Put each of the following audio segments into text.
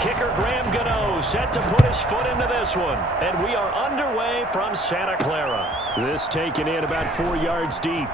kicker, Graham Gano, set to put his foot into this one. And we are underway from Santa Clara. This taken in about 4 yards deep.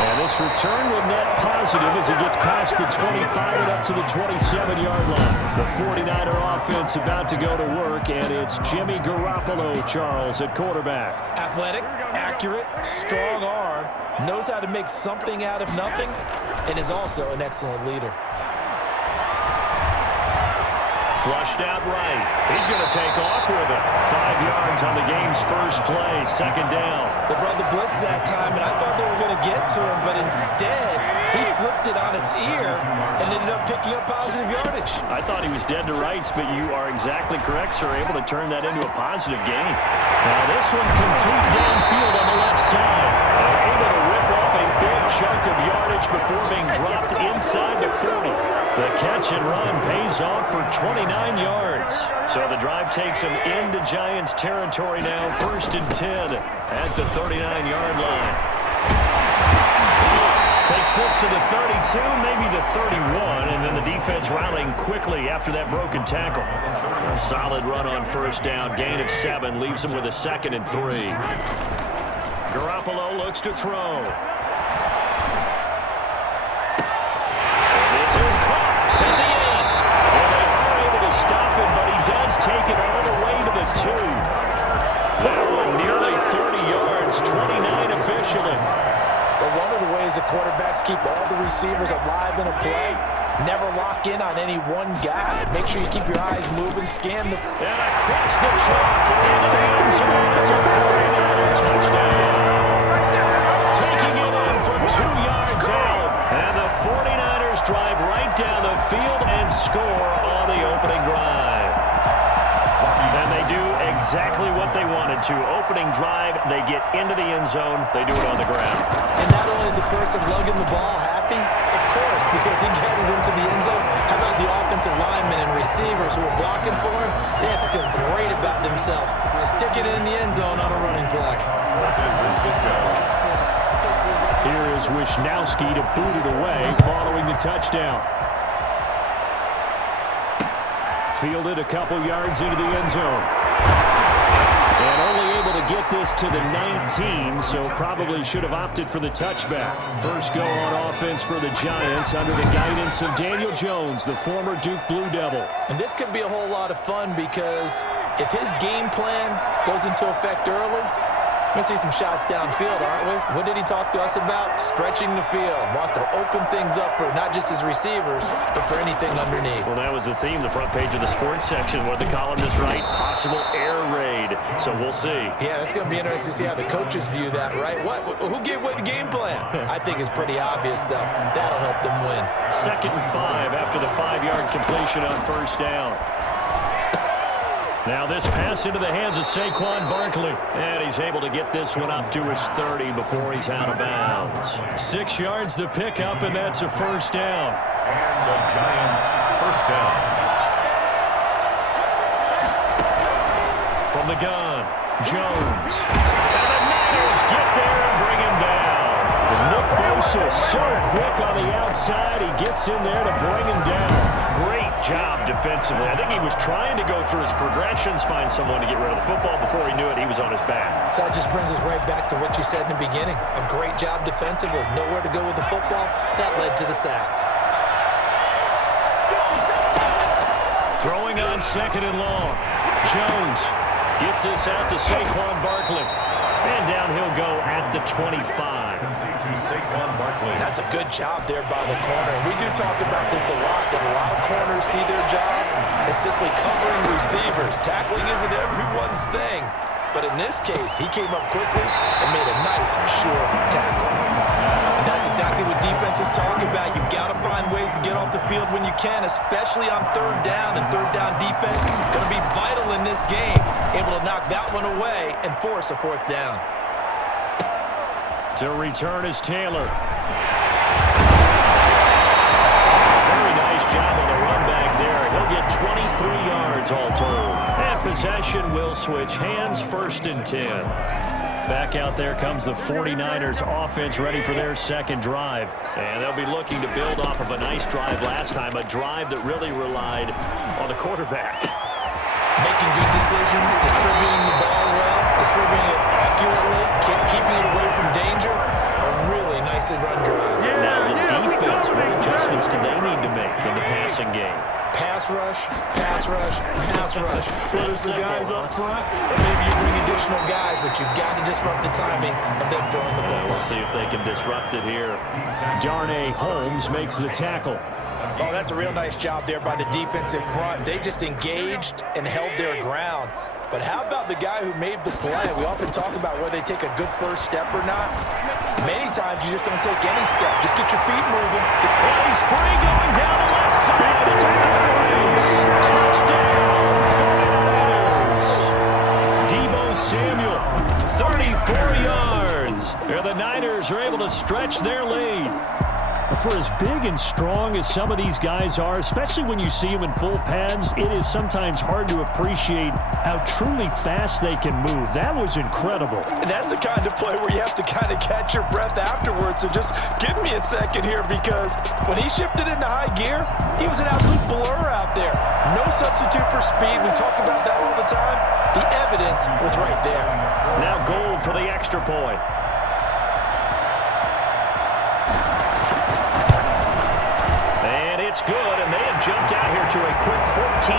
And this return will net positive as he gets past the 25 and up to the 27-yard line. The 49er offense about to go to work, and it's Jimmy Garoppolo, Charles, at quarterback. Athletic, accurate, strong arm, knows how to make something out of nothing, and is also an excellent leader. Flushed out right. He's going to take off with it. 5 yards on the game's first play, second down. They brought the blitz that time, and I thought they were going to get to him, but instead, he flipped it on its ear and ended up picking up positive yardage. I thought he was dead to rights, but you are exactly correct, sir. Able to turn that into a positive gain. Now this one complete downfield on the left side. Able to rip off a big chunk of yardage before being dropped inside the 40. The catch and run pays off for 29 yards. So the drive takes him into Giants territory now, 1st and 10 at the 39-yard line. Takes this to the 32, maybe the 31, and then the defense rallying quickly after that broken tackle. A solid run on first down, gain of 7, leaves him with a 2nd and 3. Garoppolo looks to throw. This is caught at the end. Well, they are able to stop him, but he does take it all the way to the 2. That one nearly 30 yards, 29 officially. But one of the ways the quarterbacks keep all the receivers alive in a play, never lock in on any one guy. Make sure you keep your eyes moving, scan the... And across the track, into the end zone. It's a 49er touchdown. Taking it in from 2 yards out. And the 49ers drive right down the field and score on the opening drive. And they do exactly what they wanted to. Opening drive, they get into the end zone. They do it on the ground. And not only is the person lugging the ball happy, of course, because he got it into the end zone. How about the offensive linemen and receivers who are blocking for him? They have to feel great about themselves. Stick it in the end zone on a running play. Here is Wisnowski to boot it away following the touchdown. Fielded a couple yards into the end zone. And only able to get this to the 19, so probably should have opted for the touchback. First go on offense for the Giants under the guidance of Daniel Jones, the former Duke Blue Devil. And this could be a whole lot of fun because if his game plan goes into effect early, we're going to see some shots downfield, aren't we? What did he talk to us about? Stretching the field. Wants to open things up for not just his receivers, but for anything underneath. Well, that was the theme, the front page of the sports section. What the columnists write, possible air raid. So we'll see. Yeah, it's going to be interesting to see how the coaches view that, right? Who gave what game plan? I think it's pretty obvious, though. That'll help them win. 2nd and 5 after the 5-yard completion on first down. Now this pass into the hands of Saquon Barkley. And he's able to get this one up to his 30 before he's out of bounds. 6 yards the pickup, and that's a first down. And the Giants first down. From the gun, Jones. And the Niners get there and bring him down. Nick Bosa so quick on the outside. He gets in there to bring him down. Great job defensively. I think he was trying to go through his progressions, find someone to get rid of the football. Before he knew it, he was on his back. So that just brings us right back to what you said in the beginning. A great job defensively. Nowhere to go with the football. That led to the sack. Throwing on 2nd and long. Jones gets this out to Saquon Barkley. And down he'll go at the 25. That's a good job there by the corner. We do talk about this a lot, that a lot of corners see their job as simply covering receivers. Tackling isn't everyone's thing. But in this case, he came up quickly and made a nice, short tackle. And that's exactly what defenses talk about. You've got to find ways to get off the field when you can, especially on 3rd down. And 3rd down defense going to be vital in this game. Able to knock that one away and force a 4th down. To return is Taylor. Very nice job on the run back there. He'll get 23 yards all told. And possession will switch hands, 1st and 10. Back out there comes the 49ers offense ready for their second drive. And they'll be looking to build off of a nice drive last time, a drive that really relied on the quarterback. Making good decisions, distributing the ball well, distributing it accurately, keeping it away from danger. A really nicely run drive. Now the defense, what adjustments do they need to make in the passing game? Pass rush, pass rush, pass rush. Whether it's the guys up front, or maybe you bring additional guys, but you've got to disrupt the timing of them throwing the ball. We'll see if they can disrupt it here. Darnay Holmes makes the tackle. Oh, that's a real nice job there by the defensive front. They just engaged and held their ground. But how about the guy who made the play? We often talk about whether they take a good first step or not. Many times you just don't take any step. Just get your feet moving. Well, he's free going down the left side. It's a race. Touchdown, 49ers. Deebo Samuel, 34 yards. And the Niners are able to stretch their lead. For as big and strong as some of these guys are, especially when you see them in full pads, it is sometimes hard to appreciate how truly fast they can move. That was incredible. And that's the kind of play where you have to kind of catch your breath afterwards. So just give me a second here, because when he shifted into high gear, he was an absolute blur out there. No substitute for speed. We talk about that all the time. The evidence was right there. Now Gold for the extra point. It's good, and they have jumped out here to a quick 14-0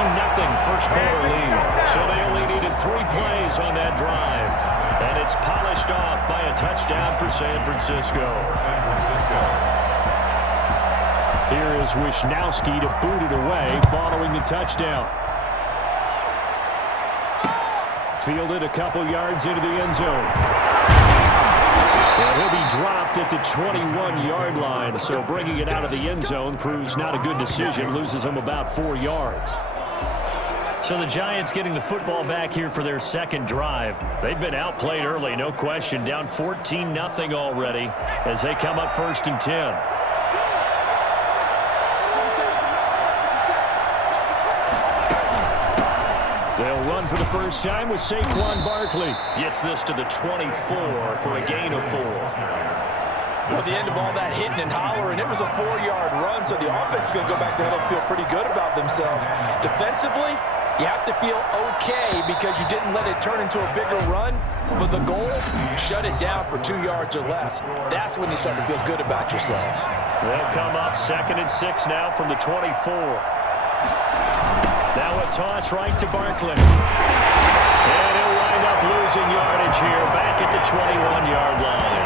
first quarter lead. So they only needed 3 plays on that drive. And it's polished off by a touchdown for San Francisco. Here is Wisnowski to boot it away following the touchdown. Fielded a couple yards into the end zone. And he'll be dropped at the 21-yard line, so bringing it out of the end zone proves not a good decision, loses him about 4 yards. So the Giants getting the football back here for their second drive. They've been outplayed early, no question, down 14-0 already as they come up 1st and 10. They'll run for the first time with Saquon Barkley. Gets this to the 24 for a gain of 4. Well, the end of all that hitting and hollering, it was a 4-yard run, so the offense is going to go back to hell and feel pretty good about themselves. Defensively, you have to feel okay because you didn't let it turn into a bigger run, but the goal, shut it down for 2 yards or less. That's when you start to feel good about yourselves. They'll come up 2nd and 6 now from the 24. Now a toss right to Barkley. And he'll wind up losing yardage here back at the 21-yard line.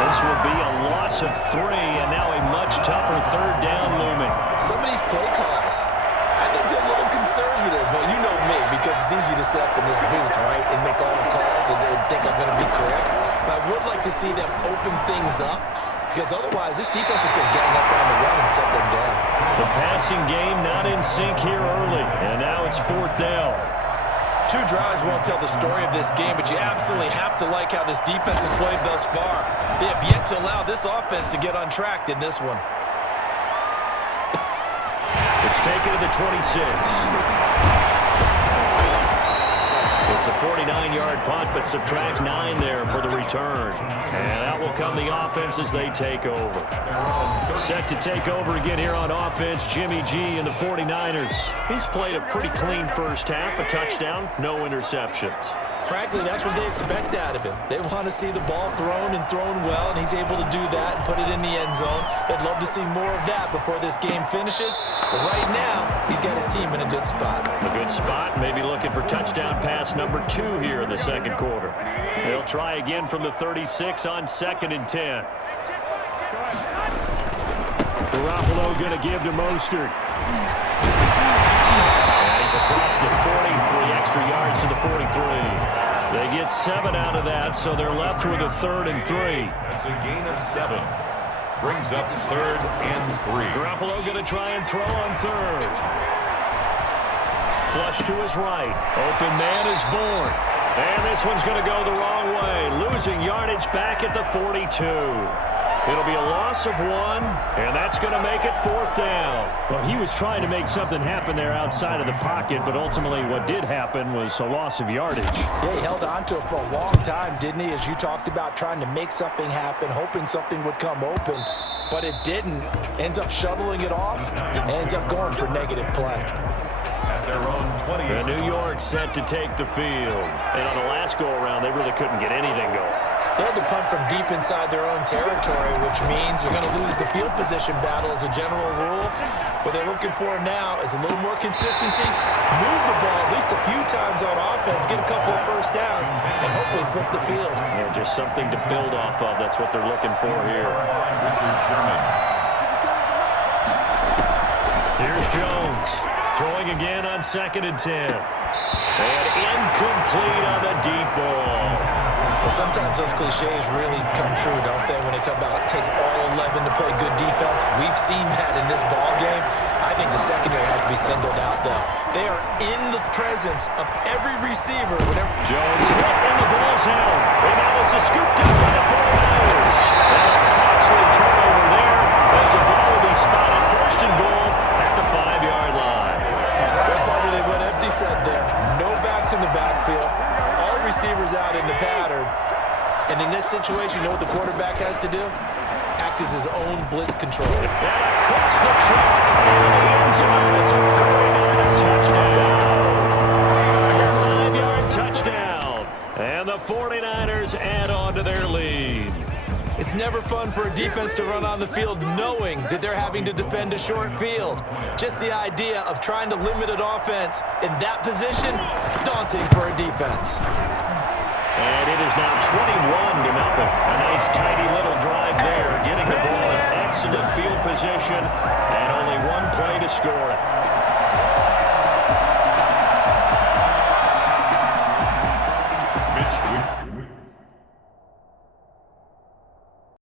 This will be a loss of 3, and now a much tougher 3rd down looming. Some of these play calls, I think they're a little conservative, but you know me, because it's easy to sit up in this booth, right, and make all the calls and think I'm going to be correct. But I would like to see them open things up, because otherwise this defense is going to gang up on the run and shut them down. The passing game not in sync here early, and now it's 4th down. 2 drives won't tell the story of this game, but you absolutely have to like how this defense has played thus far. They have yet to allow this offense to get untracked in this one. It's taken to the 26. It's a 49-yard punt, but subtract 9 there for the return. And that will come the offense as they take over. Set to take over again here on offense, Jimmy G and the 49ers. He's played a pretty clean first half, a touchdown, no interceptions. Frankly, that's what they expect out of him. They want to see the ball thrown and thrown well, and he's able to do that and put it in the end zone. They'd love to see more of that before this game finishes. But right now, he's got his team in a good spot. A good spot, maybe looking for touchdown pass number 2 here in the second quarter. They'll try again from the 36 on 2nd and 10. Garoppolo going to give to Mostert. And he's across the 40, 3 extra yards to the 43. They get 7 out of that, so they're left with a 3rd and 3. That's a gain of 7. Brings up 3rd and 3. Garoppolo going to try and throw on 3rd. Flush to his right. Open man is born. And this one's going to go the wrong way. Losing yardage back at the 42. It'll be a loss of 1, and that's going to make it 4th down. Well, he was trying to make something happen there outside of the pocket, but ultimately what did happen was a loss of yardage. Yeah, he held on to it for a long time, didn't he? As you talked about, trying to make something happen, hoping something would come open, but it didn't. Ends up shoveling it off, ends up going for negative play. At their own 20. And New York set to take the field. And on the last go-around, they really couldn't get anything going. They had to punt from deep inside their own territory, which means you're going to lose the field position battle as a general rule. What they're looking for now is a little more consistency, move the ball at least a few times on offense, get a couple of first downs, and hopefully flip the field. Yeah, just something to build off of. That's what they're looking for here. Here's Jones, throwing again on 2nd and 10. And incomplete on the deep ball. Well, sometimes those cliches really come true, don't they, when they talk about it takes all 11 to play good defense. We've seen that in this ball game. I think the secondary has to be singled out, though. They are in the presence of every receiver. Jones hit and the ball's out. And now it's a scooped up by the 49ers. And a costly turnover there as the ball will be spotted 1st and goal at the 5-yard line. What part of they went empty set there? No backs in the backfield. All receivers out in the pattern. And in this situation, you know what the quarterback has to do? Act as his own blitz control. And across the track. End zone. It's a 49er touchdown. A 5-yard touchdown. And the 49ers add on to their lead. It's never fun for a defense to run on the field knowing that they're having to defend a short field. Just the idea of trying to limit an offense in that position, daunting for a defense. And it is now 21-0. A nice tidy little drive there, getting the ball in excellent field position, and only one play to score it.